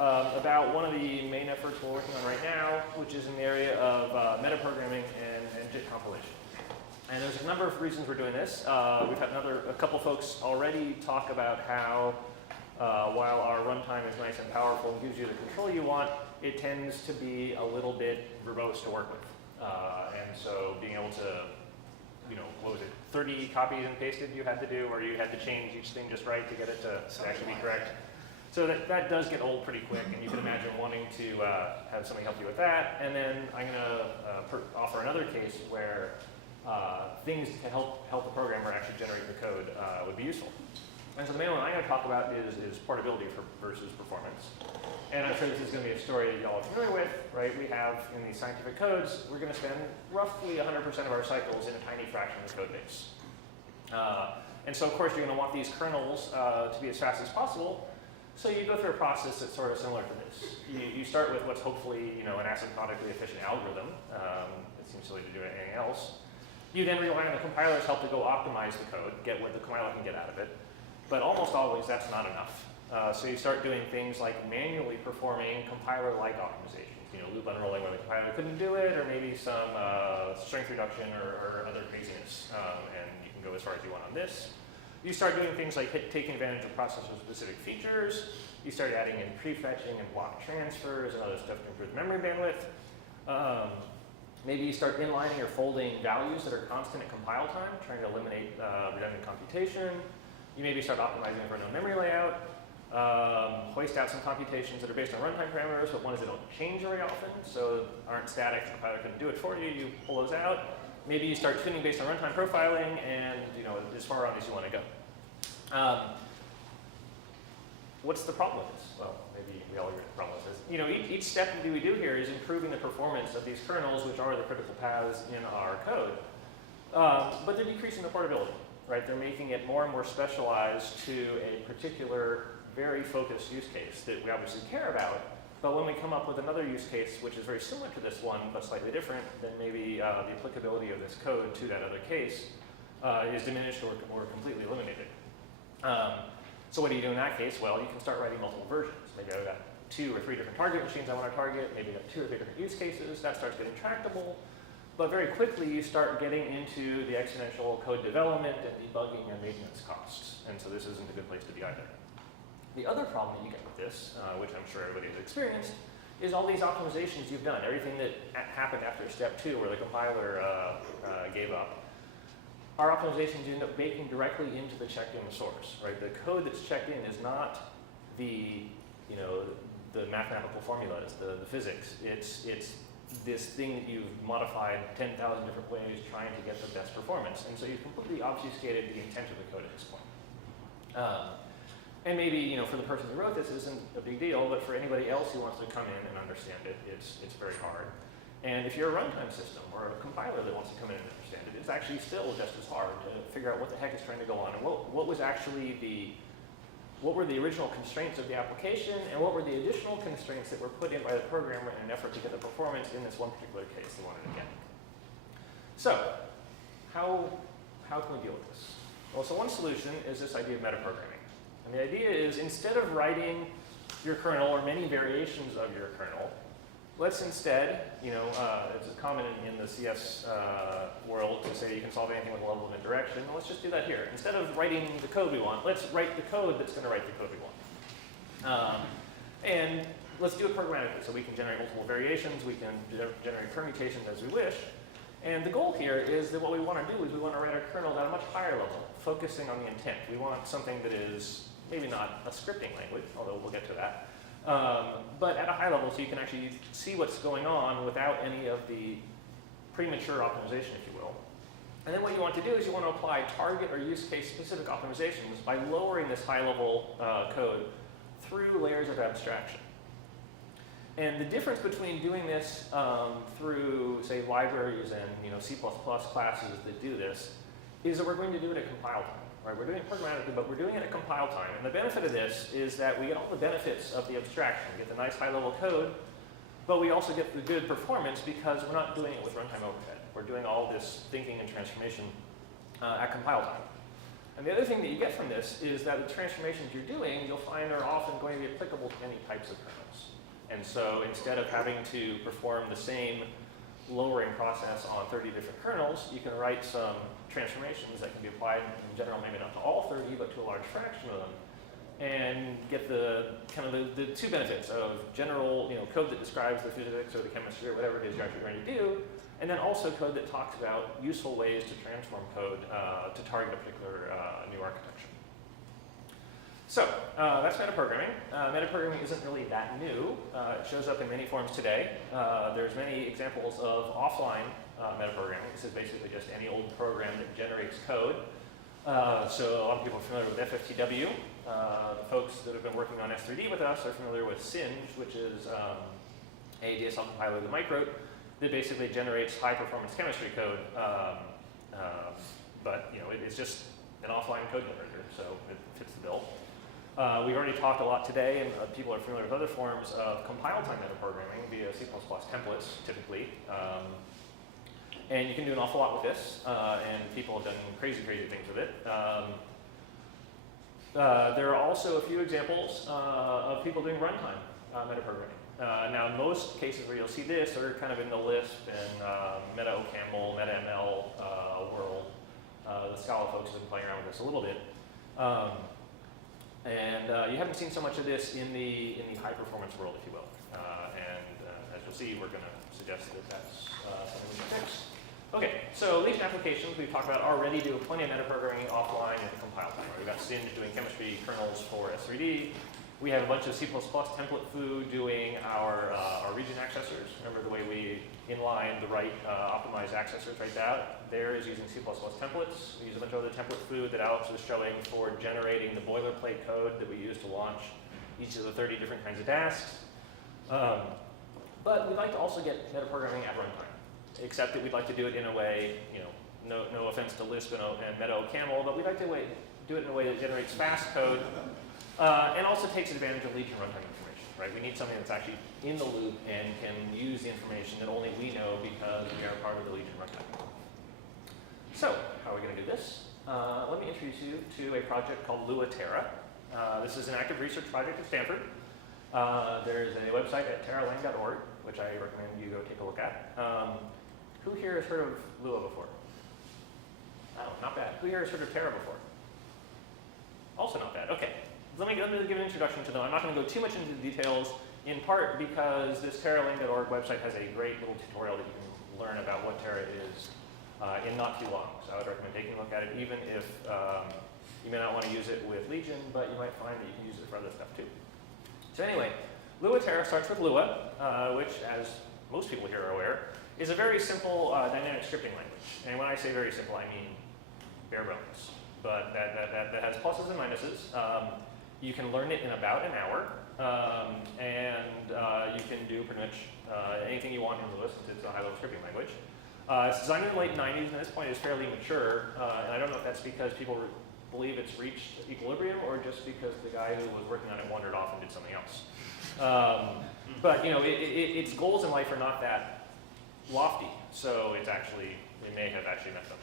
about one of the main efforts we're working on right now, which is in the area of metaprogramming and JIT compilation. And there's a number of reasons we're doing this. We've had a couple folks already talk about how while our runtime is nice and powerful and gives you the control you want, it tends to be a little bit verbose to work with. And so being able to, what was it, 30 copies and pasted you had to do, or you had to change each thing just right to get it to actually be correct. So that does get old pretty quick, and you can imagine wanting to have somebody help you with that. And then I'm going to offer another case where things to help the programmer actually generate the code would be useful. And so the main one I'm going to talk about is portability versus performance. And I'm sure this is going to be a story that y'all are familiar with, right? We have in these scientific codes, we're going to spend roughly 100% of our cycles in a tiny fraction of the code base. And so of course you're going to want these kernels to be as fast as possible. So you go through a process that's sort of similar to this. You start with what's hopefully an asymptotically efficient algorithm. It seems silly to do anything else. You then rely on the compiler's help to go optimize the code, get what the compiler can get out of it. But almost always that's not enough. So you start doing things like manually performing compiler-like optimizations. Loop unrolling where the compiler couldn't do it, or maybe some strength reduction or other craziness. And you can go as far as you want on this. You start doing things like taking advantage of processor-specific features. You start adding in prefetching and block transfers and other stuff to improve memory bandwidth. Maybe you start inlining or folding values that are constant at compile time, trying to eliminate redundant computation. You maybe start optimizing for a known memory layout. Hoist out some computations that are based on runtime parameters, but ones that don't change very often, so aren't static. The compiler couldn't do it for you. You pull those out. Maybe you start tuning based on runtime profiling, and as far on as you want to go. What's the problem with this? Well, maybe we all agree the problem with this. Each step we do here is improving the performance of these kernels, which are the critical paths in our code. But they're decreasing the portability, right? They're making it more and more specialized to a particular, very focused use case that we obviously care about. But when we come up with another use case, which is very similar to this one, but slightly different, then maybe the applicability of this code to that other case is diminished or completely eliminated. So what do you do in that case? Well, you can start writing multiple versions. Maybe I've got 2 or 3 different target machines I want to target. Maybe I've got 2 or 3 different use cases. That starts getting tractable. But very quickly, you start getting into the exponential code development and debugging and maintenance costs. And so this isn't a good place to be either. The other problem that you get with this, which I'm sure everybody has experienced, is all these optimizations you've done, everything that happened after step 2 where the compiler gave up, our optimizations you end up baking directly into the checked-in source, right? The code that's checked in is not the mathematical formulas, the physics. It's this thing that you've modified 10,000 different ways trying to get the best performance. And so you've completely obfuscated the intent of the code at this point. And maybe, for the person who wrote this, it isn't a big deal, but for anybody else who wants to come in and understand it, it's very hard. And if you're a runtime system or a compiler that wants to come in and understand it, it's actually still just as hard to figure out what the heck is trying to go on and what was actually what were the original constraints of the application and what were the additional constraints that were put in by the programmer in an effort to get the performance in this one particular case they wanted to get. So, how can we deal with this? Well, so one solution is this idea of metaprogramming. And the idea is instead of writing your kernel or many variations of your kernel, let's instead, it's common in the CS world to say you can solve anything with a level of indirection. Well, let's just do that here. Instead of writing the code we want, let's write the code that's going to write the code we want. And let's do it programmatically. So we can generate multiple variations. We can generate permutations as we wish. And the goal here is that what we want to do is we want to write our kernel at a much higher level, focusing on the intent. We want something that is maybe not a scripting language, although we'll get to that. But at a high level, so you can actually see what's going on without any of the premature optimization, if you will. And then what you want to do is you want to apply target or use case specific optimizations by lowering this high level code through layers of abstraction. And the difference between doing this through, say, libraries and C++ classes that do this is that we're going to do it at compile time. Right, we're doing it programmatically, but we're doing it at compile time. And the benefit of this is that we get all the benefits of the abstraction. We get the nice high-level code, but we also get the good performance because we're not doing it with runtime overhead. We're doing all this thinking and transformation at compile time. And the other thing that you get from this is that the transformations you're doing, you'll find are often going to be applicable applicable to any types of kernels. And so instead of having to perform the same lowering process on 30 different kernels, you can write some transformations that can be applied in general, maybe not to all 30, but to a large fraction of them, and get the kind of the two benefits of general, code that describes the physics or the chemistry or whatever it is you're actually going to do, and then also code that talks about useful ways to transform code to target a particular new architecture. So that's metaprogramming. Metaprogramming isn't really that new. It shows up in many forms today. There's many examples of offline metaprogramming. This is basically just any old program that generates code. So a lot of people are familiar with FFTW. The folks that have been working on S3D with us are familiar with Singe, which is a DSL compiler that Mike wrote that basically generates high-performance chemistry code. But it's just an offline code generator, so it fits the bill. We've already talked a lot today, and people are familiar with other forms of compile-time metaprogramming via C++ templates, typically. And you can do an awful lot with this, and people have done crazy, crazy things with it. There are also a few examples of people doing runtime metaprogramming. Now, in most cases where you'll see this are kind of in the Lisp and Meta-OCaml, Meta-ML world. The Scala folks have been playing around with this a little bit. And you haven't seen so much of this in the high-performance world, if you will. As you'll see, we're going to suggest that that's something we can fix. Okay, so Legion applications we've talked about already do plenty of metaprogramming offline and compile time. We've got Singe doing chemistry kernels for S3D. We have a bunch of C++ template foo doing our region accessors. Remember the way we inline the right optimized accessors right there is using C++ templates. We use a bunch of other template foo that Alex was showing for generating the boilerplate code that we use to launch each of the 30 different kinds of tasks. But we'd like to also get metaprogramming at runtime, except that we'd like to do it in a way, no offense to Lisp and Meta-OCaml, but we'd like to do it in a way that generates fast code and also takes advantage of Legion runtime information, right? We need something that's actually in the loop and can use the information that only we know because we are part of the Legion runtime. So, how are we going to do this? Let me introduce you to a project called Lua-Terra. This is an active research project at Stanford. There's a website at terralang.org, which I recommend you go take a look at. Who here has heard of Lua before? Oh, not bad. Who here has heard of Terra before? Also not bad. Okay. Let me give an introduction to them. I'm not going to go too much into the details, in part because this terralang.org website has a great little tutorial that you can learn about what Terra is in not too long. So I would recommend taking a look at it, even if you may not want to use it with Legion, but you might find that you can use it for other stuff too. So anyway, Lua-Terra starts with Lua, which, as most people here are aware, is a very simple dynamic scripting language. And when I say very simple, I mean bare bones. But that has pluses and minuses. You can learn it in about an hour, and you can do pretty much anything you want in Lua since it's a high-level scripting language. It's designed in the late 90s, and at this point is fairly mature. And I don't know if that's because people believe it's reached equilibrium or just because the guy who was working on it wandered off and did something else. But its goals in life are not that lofty, so it may have actually met them.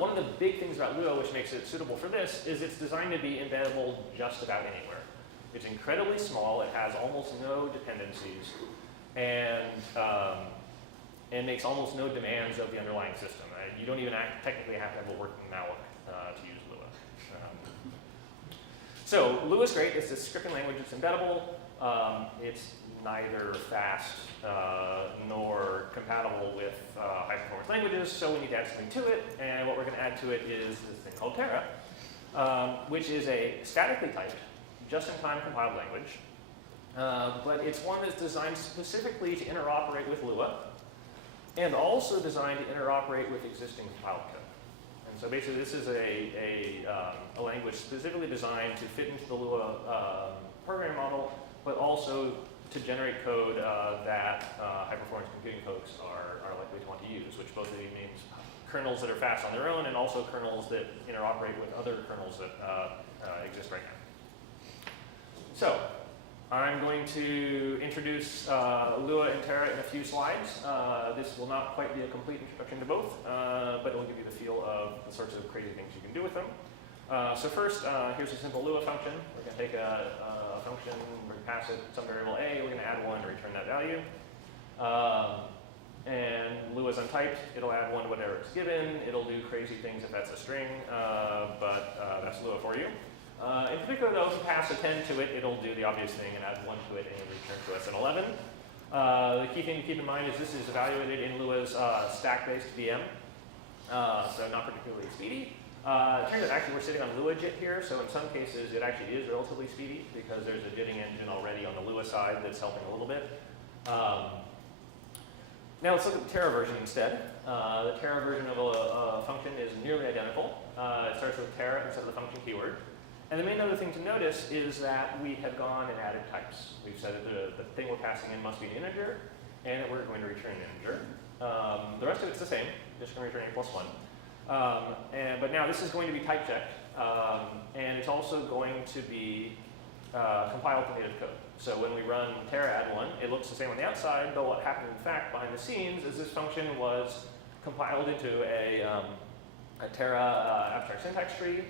One of the big things about Lua, which makes it suitable for this, is it's designed to be embeddable just about anywhere. It's incredibly small, it has almost no dependencies, and makes almost no demands of the underlying system. You don't even technically have to have a working malloc to use Lua. So Lua's great. It's a scripting language. It's embeddable. It's neither fast nor compatible with high-performance languages, so we need to add something to it. And what we're going to add to it is this thing called Terra, which is a statically typed, just-in-time compiled language. But it's one that's designed specifically to interoperate with Lua, and also designed to interoperate with existing compiled code. And so basically this is a language specifically designed to fit into the Lua programming model, but also to generate code that high-performance computing folks are likely to want to use, which both of these means kernels that are fast on their own and also kernels that interoperate with other kernels that exist right now. So I'm going to introduce Lua and Terra in a few slides. This will not quite be a complete introduction to both, but it will give you the feel of the sorts of crazy things you can do with them. So first, here's a simple Lua function. We're going to take a function, we're going to pass it some variable a, we're going to add 1 to return that value. And Lua is untyped, it'll add 1 to whatever it's given, it'll do crazy things if that's a string, but that's Lua for you. In particular though, if you pass a 10 to it, it'll do the obvious thing and add 1 to it and return to us an 11. The key thing to keep in mind is this is evaluated in Lua's stack-based VM, so not particularly speedy. It turns out actually we're sitting on Lua JIT here, so in some cases it actually is relatively speedy because there's a JITting engine already on the Lua side that's helping a little bit. Now let's look at the Terra version instead. The Terra version of a function is nearly identical. It starts with Terra instead of the function keyword. And the main other thing to notice is that we have gone and added types. We've said that the thing we're passing in must be an integer, and that we're going to return an integer. The rest of it's the same, just going to return a plus 1. But now this is going to be type checked, and it's also going to be compiled to native code. So when we run Terra add 1, it looks the same on the outside, but what happened in fact behind the scenes is this function was compiled into a Terra abstract syntax tree,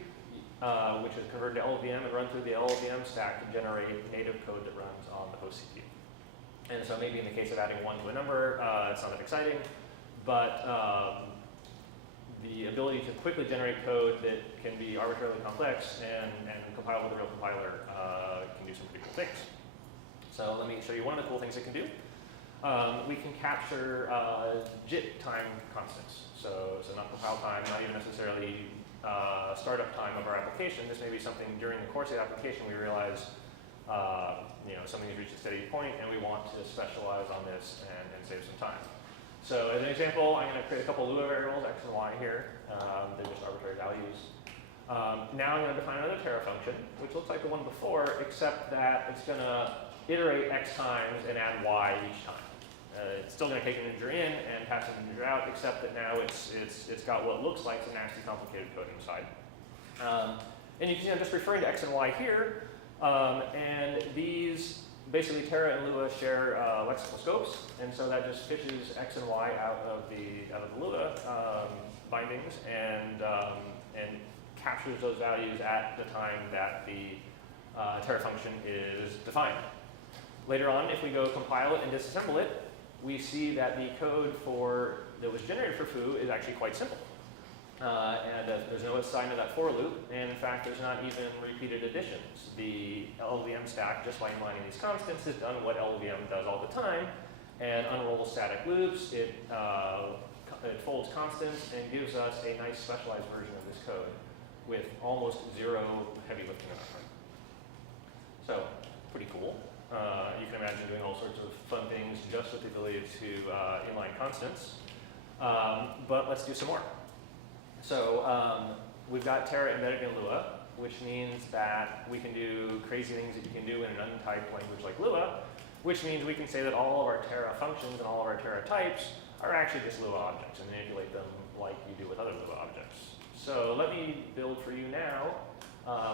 which is converted to LLVM and run through the LLVM stack to generate native code that runs on the host CPU. And so maybe in the case of adding 1 to a number, it's not that exciting, but the ability to quickly generate code that can be arbitrarily complex and compile with a real compiler can do some pretty cool things. So let me show you one of the cool things it can do. We can capture JIT time constants. So not compile time, not even necessarily startup time of our application. This may be something during the course of the application we realize something has reached a steady point and we want to specialize on this and save some time. So as an example, I'm going to create a couple Lua variables, x and y here. They're just arbitrary values. Now I'm going to define another Terra function, which looks like the one before, except that it's going to iterate x times and add y each time. It's still going to take an integer in and pass an integer out, except that now it's got what looks like some nasty complicated code inside. And you can see I'm just referring to x and y here, and these basically Terra and Lua share lexical scopes, and so that just fishes x and y out of the Lua bindings and captures those values at the time that the Terra function is defined. Later on, if we go compile it and disassemble it, we see that the code that was generated for foo is actually quite simple. There's no assign to that for loop, and in fact, there's not even repeated additions. The LLVM stack, just by inlining these constants, has done what LLVM does all the time, and unrolls static loops. It folds constants and gives us a nice specialized version of this code with almost zero heavy lifting on our part. So, pretty cool. You can imagine doing all sorts of fun things just with the ability to inline constants. But let's do some more. So we've got Terra embedded in Lua, which means that we can do crazy things that you can do in an untyped language like Lua, which means we can say that all of our Terra functions and all of our Terra types are actually just Lua objects and manipulate them like you do with other Lua objects. So let me build for you now.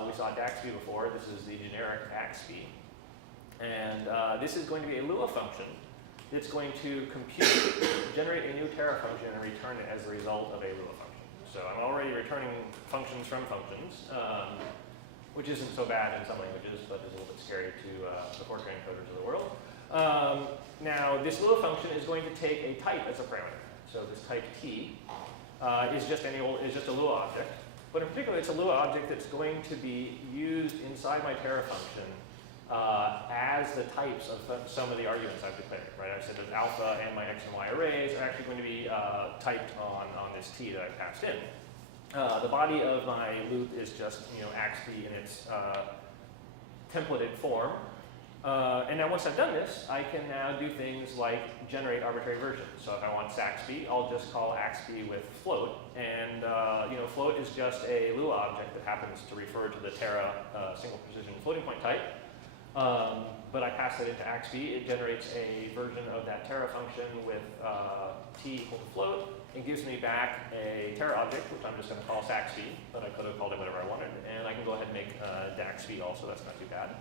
We saw DAXB before. This is the generic DAXB. And this is going to be a Lua function. It's going to compute, generate a new Terra function, and return it as a result of a Lua function. So I'm already returning functions from functions, which isn't so bad in some languages, but is a little bit scary to the Fortran coders of the world. Now, this Lua function is going to take a type as a parameter. So this type t is just a Lua object. But in particular, it's a Lua object that's going to be used inside my Terra function as the types of some of the arguments I've declared, right? I said that alpha and my x and y arrays are actually going to be typed on this t that I passed in. The body of my loop is just AXB in its templated form. And now once I've done this, I can now do things like generate arbitrary versions. So if I want saxb, I'll just call axb with float. And float is just a Lua object that happens to refer to the Terra single precision floating point type. But I pass it into AXB, it generates a version of that Terra function with t equal to float. It gives me back a Terra object, which I'm just going to call saxb, but I could have called it whatever I wanted. And I can go ahead and make daxb also, that's not too bad.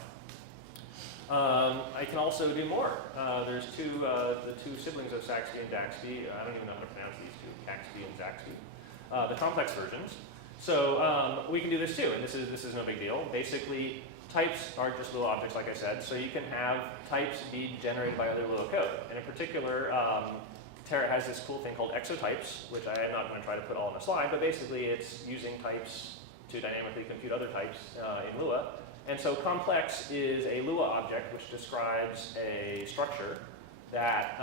I can also do more. There's the two siblings of saxb and daxb. I don't even know how to pronounce these two, caxb and zaxb. The complex versions. So we can do this too, and this is no big deal. Basically, types are just Lua objects, like I said, so you can have types be generated by other Lua code. And in particular, Terra has this cool thing called exotypes, which I am not going to try to put all on the slide, but basically it's using types to dynamically compute other types in Lua. And so complex is a Lua object which describes a structure that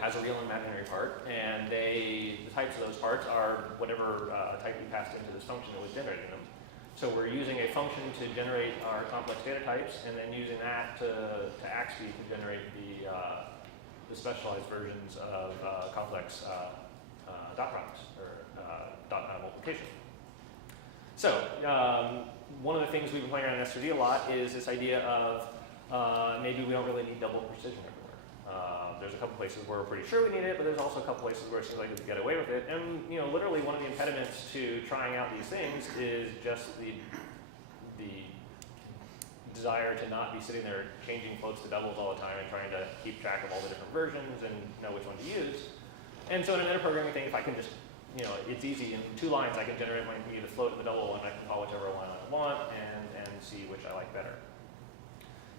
has a real and imaginary part, and the types of those parts are whatever type we passed into this function that was generating them. So we're using a function to generate our complex data types, and then using that to AXB to generate the specialized versions of complex dot products or dot multiplication. So one of the things we've been playing around in SRD a lot is this idea of maybe we don't really need double precision everywhere. There's a couple places where we're pretty sure we need it, but there's also a couple places where it seems like we can get away with it. And literally one of the impediments to trying out these things is just the desire to not be sitting there changing floats to doubles all the time and trying to keep track of all the different versions and know which one to use. And so in a metaprogramming thing, if I can just, it's easy. In 2 lines, I can generate the float and the double one. I can call whichever one I want and see which I like better.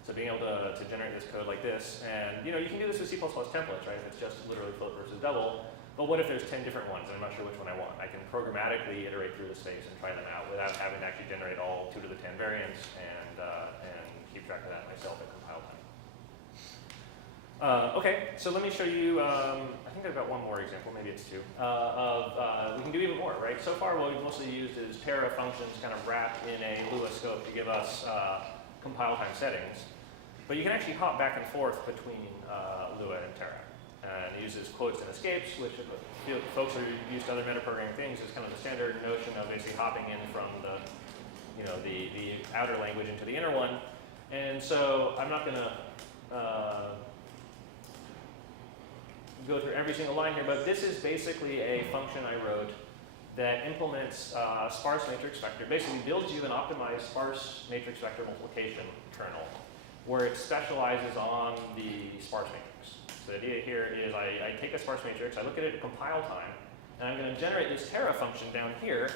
So being able to generate this code like this, and you can do this with C++ templates, right? If it's just literally float versus double. But what if there's 10 different ones and I'm not sure which one I want? I can programmatically iterate through the space and try them out without having to actually generate all 2 to the 10 variants and keep track of that myself at compile time. Okay, so let me show you, I think I've got one more example, maybe it's 2, we can do even more, right? So far what we've mostly used is Terra functions kind of wrapped in a Lua scope to give us compile time settings. But you can actually hop back and forth between Lua and Terra. And it uses quotes and escapes, which if folks are used to other metaprogramming things is kind of the standard notion of basically hopping in from the outer language into the inner one. And so I'm not going to go through every single line here, but this is basically a function I wrote that implements sparse matrix vector, basically builds you an optimized sparse matrix vector multiplication kernel, where it specializes on the sparse matrix. So the idea here is I take a sparse matrix, I look at it at compile time, and I'm going to generate this Terra function down here,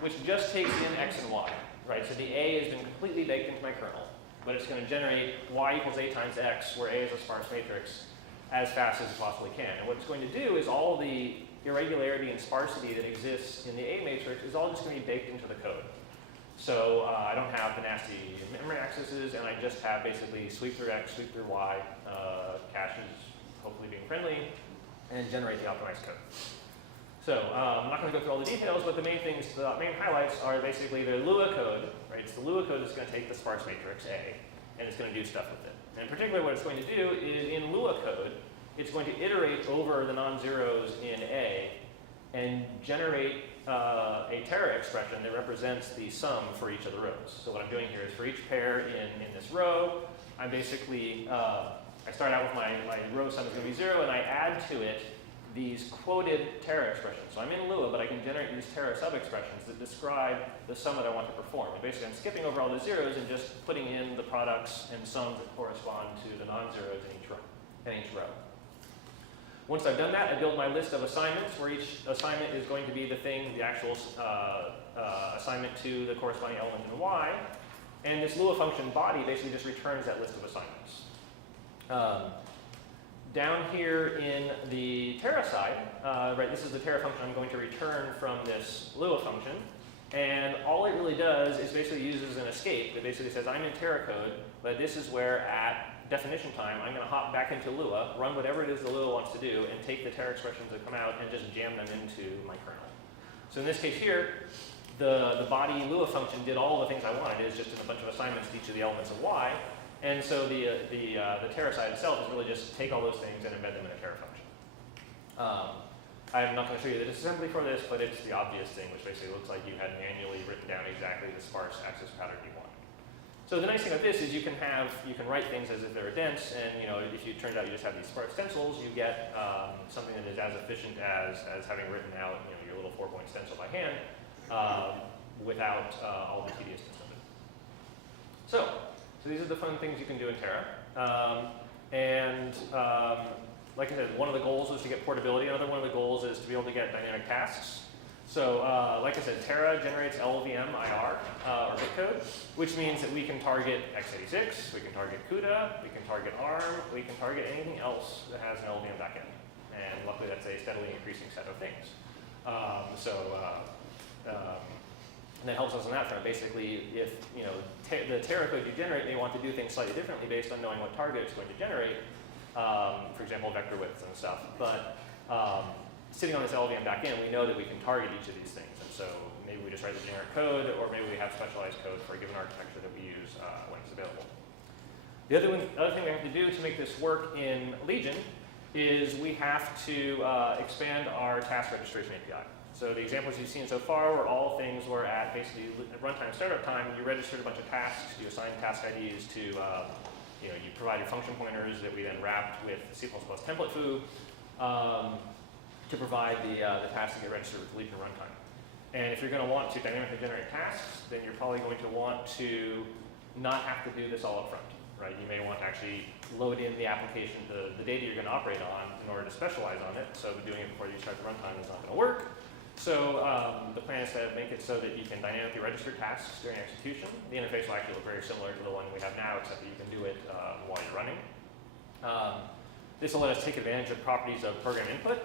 which just takes in x and y, right? So the A has been completely baked into my kernel, but it's going to generate y equals a times x, where A is a sparse matrix, as fast as it possibly can. And what it's going to do is all the irregularity and sparsity that exists in the A matrix is all just going to be baked into the code. So I don't have the nasty memory accesses, and I just have basically sweep through x, sweep through y, caches hopefully being friendly, and generate the optimized code. So I'm not going to go through all the details, but the main highlights are basically the Lua code, right? It's the Lua code that's going to take the sparse matrix A, and it's going to do stuff with it. And in particular, what it's going to do is in Lua code, it's going to iterate over the non-zeros in A and generate a Terra expression that represents the sum for each of the rows. So what I'm doing here is for each pair in this row, I'm basically, I start out with my row sum is going to be 0, and I add to it these quoted Terra expressions. So I'm in Lua, but I can generate these Terra sub-expressions that describe the sum that I want to perform. And basically, I'm skipping over all the zeros and just putting in the products and sums that correspond to the non-zeros in each row. Once I've done that, I build my list of assignments, where each assignment is going to be the thing, the actual assignment to the corresponding element in Y. And this Lua function body basically just returns that list of assignments. Down here in the Terra side, right, this is the Terra function I'm going to return from this Lua function. And all it really does is basically uses an escape that basically says, I'm in Terra code, but this is where at definition time, I'm going to hop back into Lua, run whatever it is the Lua wants to do, and take the Terra expressions that come out and just jam them into my kernel. So in this case here, the body Lua function did all the things I wanted. It's just in a bunch of assignments to each of the elements of Y. And so the Terra side itself is really just take all those things and embed them in a Terra function. I'm not going to show you the disassembly for this, but it's the obvious thing, which basically looks like you had manually written down exactly the sparse access pattern you want. So the nice thing about this is you can write things as if they're dense, and if it turns out you just have these sparse stencils, you get something that is as efficient as having written out your little 4-point stencil by hand without all the tediousness of it. So these are the fun things you can do in Terra. Like I said, one of the goals is to get portability. Another one of the goals is to be able to get dynamic tasks. So like I said, Terra generates LLVM IR, or bitcode, which means that we can target x86, we can target CUDA, we can target ARM, we can target anything else that has an LLVM backend. And luckily that's a steadily increasing set of things. And that helps us on that front. Basically, if the Terra code you generate may want to do things slightly differently based on knowing what target it's going to generate, for example, vector widths and stuff. But sitting on this LLVM backend, we know that we can target each of these things. And so maybe we just write the generic code, or maybe we have specialized code for a given architecture that we use when it's available. The other thing we have to do to make this work in Legion is we have to expand our task registration API. So the examples you've seen so far were all things where at basically runtime startup time, you registered a bunch of tasks, you assigned task IDs to, you provided function pointers that we then wrapped with C++ template foo to provide the tasks that get registered with Legion runtime. And if you're going to want to dynamically generate tasks, then you're probably going to want to not have to do this all up front, right? You may want to actually load in the application, the data you're going to operate on in order to specialize on it. So doing it before you start the runtime is not going to work. So the plan is to make it so that you can dynamically register tasks during execution. The interface will actually look very similar to the one we have now, except that you can do it while you're running. This will let us take advantage of properties of program input.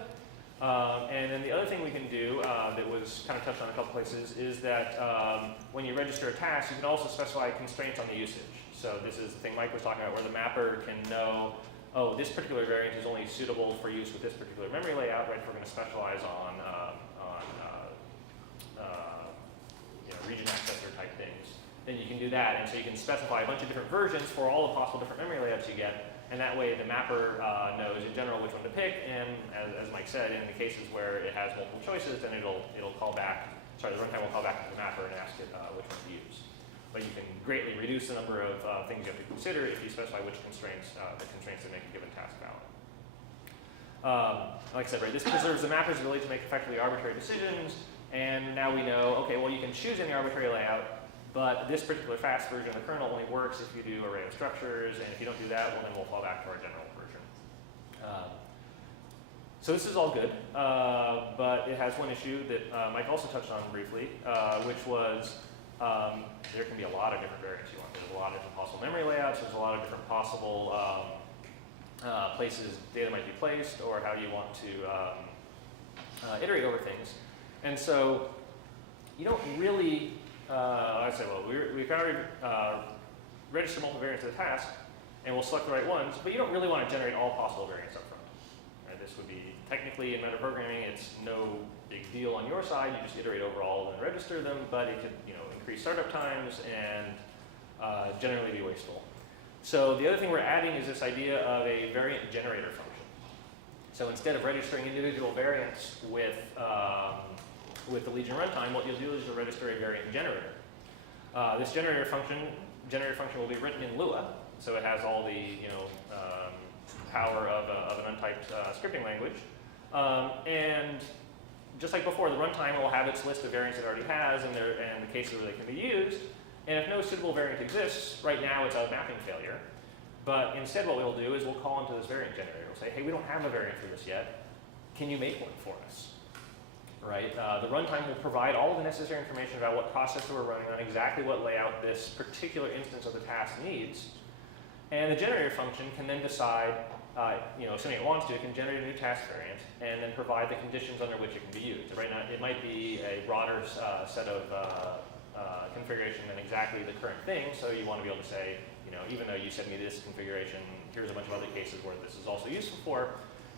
And then the other thing we can do that was kind of touched on a couple places is that when you register a task, you can also specify constraints on the usage. So this is the thing Mike was talking about, where the mapper can know, oh, this particular variant is only suitable for use with this particular memory layout, right? If we're going to specialize on region accessor type things, then you can do that. And so you can specify a bunch of different versions for all the possible different memory layouts you get. And that way the mapper knows in general which one to pick. And as Mike said, in the cases where it has multiple choices, then it'll call back, the runtime will call back to the mapper and ask it which one to use. But you can greatly reduce the number of things you have to consider if you specify which constraints, the constraints that make a given task valid. Like I said, right, this preserves the mapper's ability to make effectively arbitrary decisions. And now we know, okay, well, you can choose any arbitrary layout, but this particular fast version of the kernel only works if you do array of structures, and if you don't do that, well, then we'll fall back to our general version. So this is all good, but it has one issue that Mike also touched on briefly, which was there can be a lot of different variants you want. There's a lot of different possible memory layouts. There's a lot of different possible places data might be placed, or how you want to iterate over things. And so you don't really, I say, well, we've already registered multiple variants of the task, and we'll select the right ones, but you don't really want to generate all possible variants up front. Right? This would be, technically in metaprogramming, it's no big deal on your side. You just iterate over all and register them, but it could increase startup times and generally be wasteful. So the other thing we're adding is this idea of a variant generator function. So instead of registering individual variants with the Legion runtime, what you'll do is you'll register a variant generator. This generator function will be written in Lua, so it has all the power of an untyped scripting language. And just like before, the runtime will have its list of variants it already has and the cases where they can be used. And if no suitable variant exists, right now it's a mapping failure. But instead what we'll do is we'll call into this variant generator. We'll say, hey, we don't have a variant for this yet. Can you make one for us? Right? The runtime will provide all the necessary information about what processor we're running on, exactly what layout this particular instance of the task needs. And the generator function can then decide, assuming it wants to, it can generate a new task variant and then provide the conditions under which it can be used. Right now, it might be a broader set of configuration than exactly the current thing, so you want to be able to say, even though you sent me this configuration, here's a bunch of other cases where this is also useful for.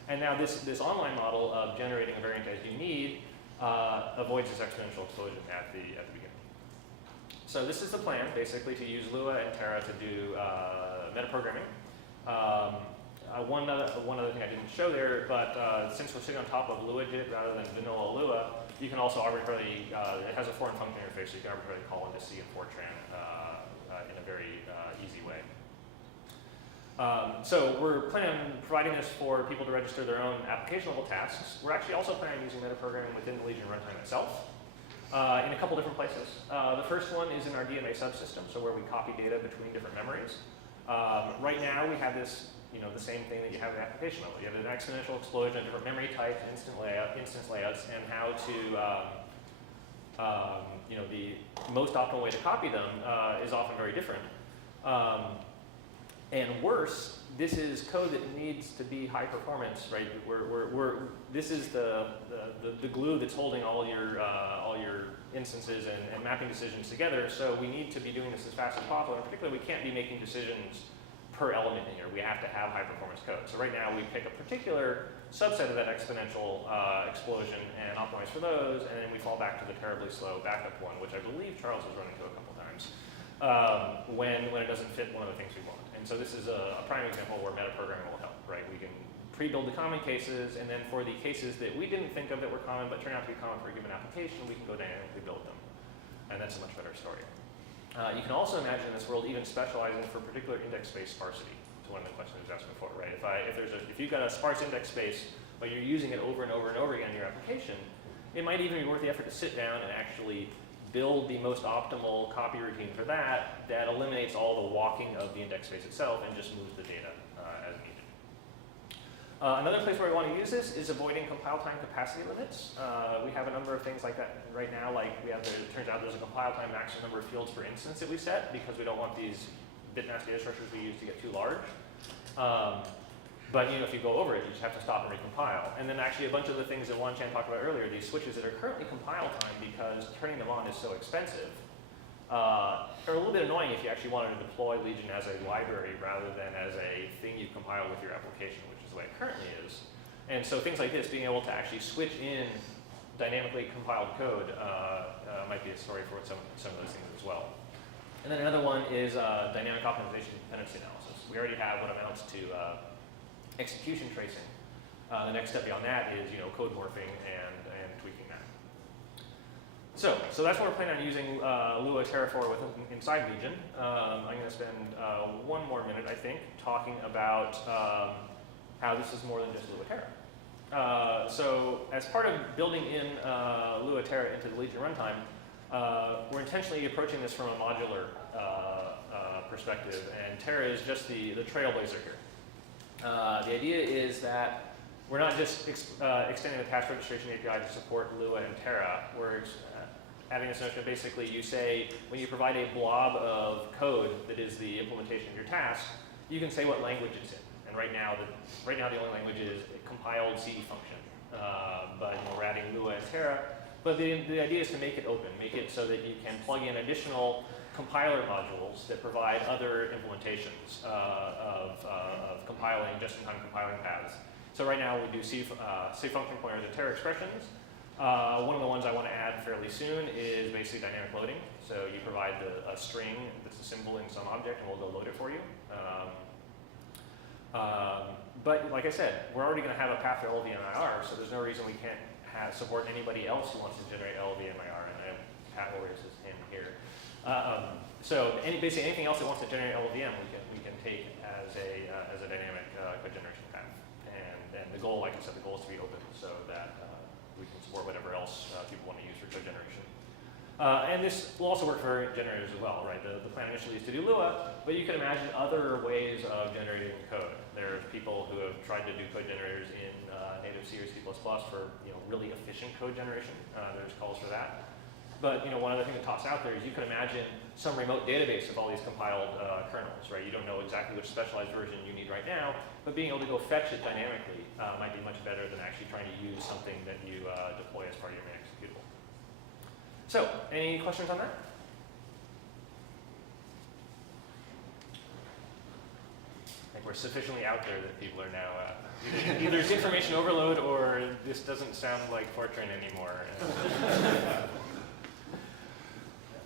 And now this online model of generating a variant as you need avoids this exponential explosion at the beginning. So this is the plan, basically, to use Lua and Terra to do metaprogramming. One other thing I didn't show there, but since we're sitting on top of LuaJIT rather than vanilla Lua, you can also arbitrarily, it has a foreign function interface, so you can arbitrarily call into C and Fortran in a very easy way. So we're planning on providing this for people to register their own application level tasks. We're actually also planning on using metaprogramming within the Legion runtime itself in a couple different places. The first one is in our DMA subsystem, so where we copy data between different memories. Right now we have this, the same thing that you have at the application level. You have an exponential explosion of different memory types, instance layouts, and how to you know, the most optimal way to copy them is often very different. And worse, this is code that needs to be high performance, right? This is the glue that's holding all your instances and mapping decisions together. So we need to be doing this as fast as possible. In particular, we can't be making decisions per element in here. We have to have high performance code. So right now we pick a particular subset of that exponential explosion and optimize for those, and then we fall back to the terribly slow backup one, which I believe Charles has run into a couple times when it doesn't fit one of the things we want. And so this is a prime example where metaprogramming will help, right? We can pre-build the common cases, and then for the cases that we didn't think of that were common but turn out to be common for a given application, we can go dynamically build them. And that's a much better story. You can also imagine this world even specializing for particular index space sparsity. One of the questions I was asked before, right? If you've got a sparse index space, but you're using it over and over and over again in your application, it might even be worth the effort to sit down and actually build the most optimal copy routine for that eliminates all the walking of the index space itself and just moves the data as needed. Another place where we want to use this is avoiding compile time capacity limits. We have a number of things like that right now. Like it turns out there's a compile time maximum number of fields per instance that we set because we don't want these bitmask data structures we use to get too large. But you know, if you go over it, you just have to stop and recompile. And then actually a bunch of the things that Wan Chan talked about earlier, these switches that are currently compile time because turning them on is so expensive, are a little bit annoying if you actually wanted to deploy Legion as a library rather than as a thing you compile with your application, which is the way it currently is. And so things like this, being able to actually switch in dynamically compiled code might be a story for some of those things as well. And then another one is dynamic optimization dependency analysis. We already have what amounts to execution tracing. The next step beyond that is code morphing and tweaking that. So that's what we're planning on using Lua Terraform inside Legion. I'm going to spend one more minute, I think, talking about how this is more than just Lua Terra. So as part of building in Lua Terra into the Legion runtime, we're intentionally approaching this from a modular perspective, and Terra is just the trailblazer here. The idea is that we're not just extending the task registration API to support Lua and Terra. We're adding this notion of basically you say, when you provide a blob of code that is the implementation of your task, you can say what language it's in. And right now the only language is a compiled C function. But we're adding Lua and Terra. But the idea is to make it open, make it so that you can plug in additional compiler modules that provide other implementations of compiling, just-in-time compiling paths. So right now we do C function pointers and Terra expressions. One of the ones I want to add fairly soon is basically dynamic loading. So you provide a string that's a symbol in some object, and we'll go load it for you. But like I said, we're already going to have a path to LVMIR, so there's no reason we can't support anybody else who wants to generate LVMIR. And I have Pat Warriors' hand here. So basically anything else that wants to generate LLVM, we can take as a dynamic code generation path. And the goal, like I said, the goal is to be open so that we can support whatever else people want to use for code generation. And this will also work for generators as well, right? The plan initially is to do Lua, but you can imagine other ways of generating code. There's people who have tried to do code generators in native C or C++ for really efficient code generation. There's calls for that. But one other thing to toss out there is you can imagine some remote database of all these compiled kernels, right? You don't know exactly which specialized version you need right now, but being able to go fetch it dynamically might be much better than actually trying to use something that you deploy as part of your main executable. So, any questions on that? I think we're sufficiently out there that people are now either it's information overload or this doesn't sound like Fortran anymore.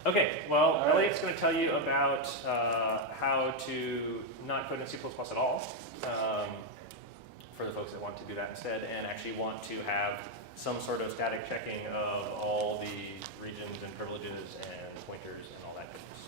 Okay, well, Elliot's going to tell you about how to not code in C++ at all for the folks that want to do that instead and actually want to have some sort of static checking of all the regions and privileges and pointers and all that goodness.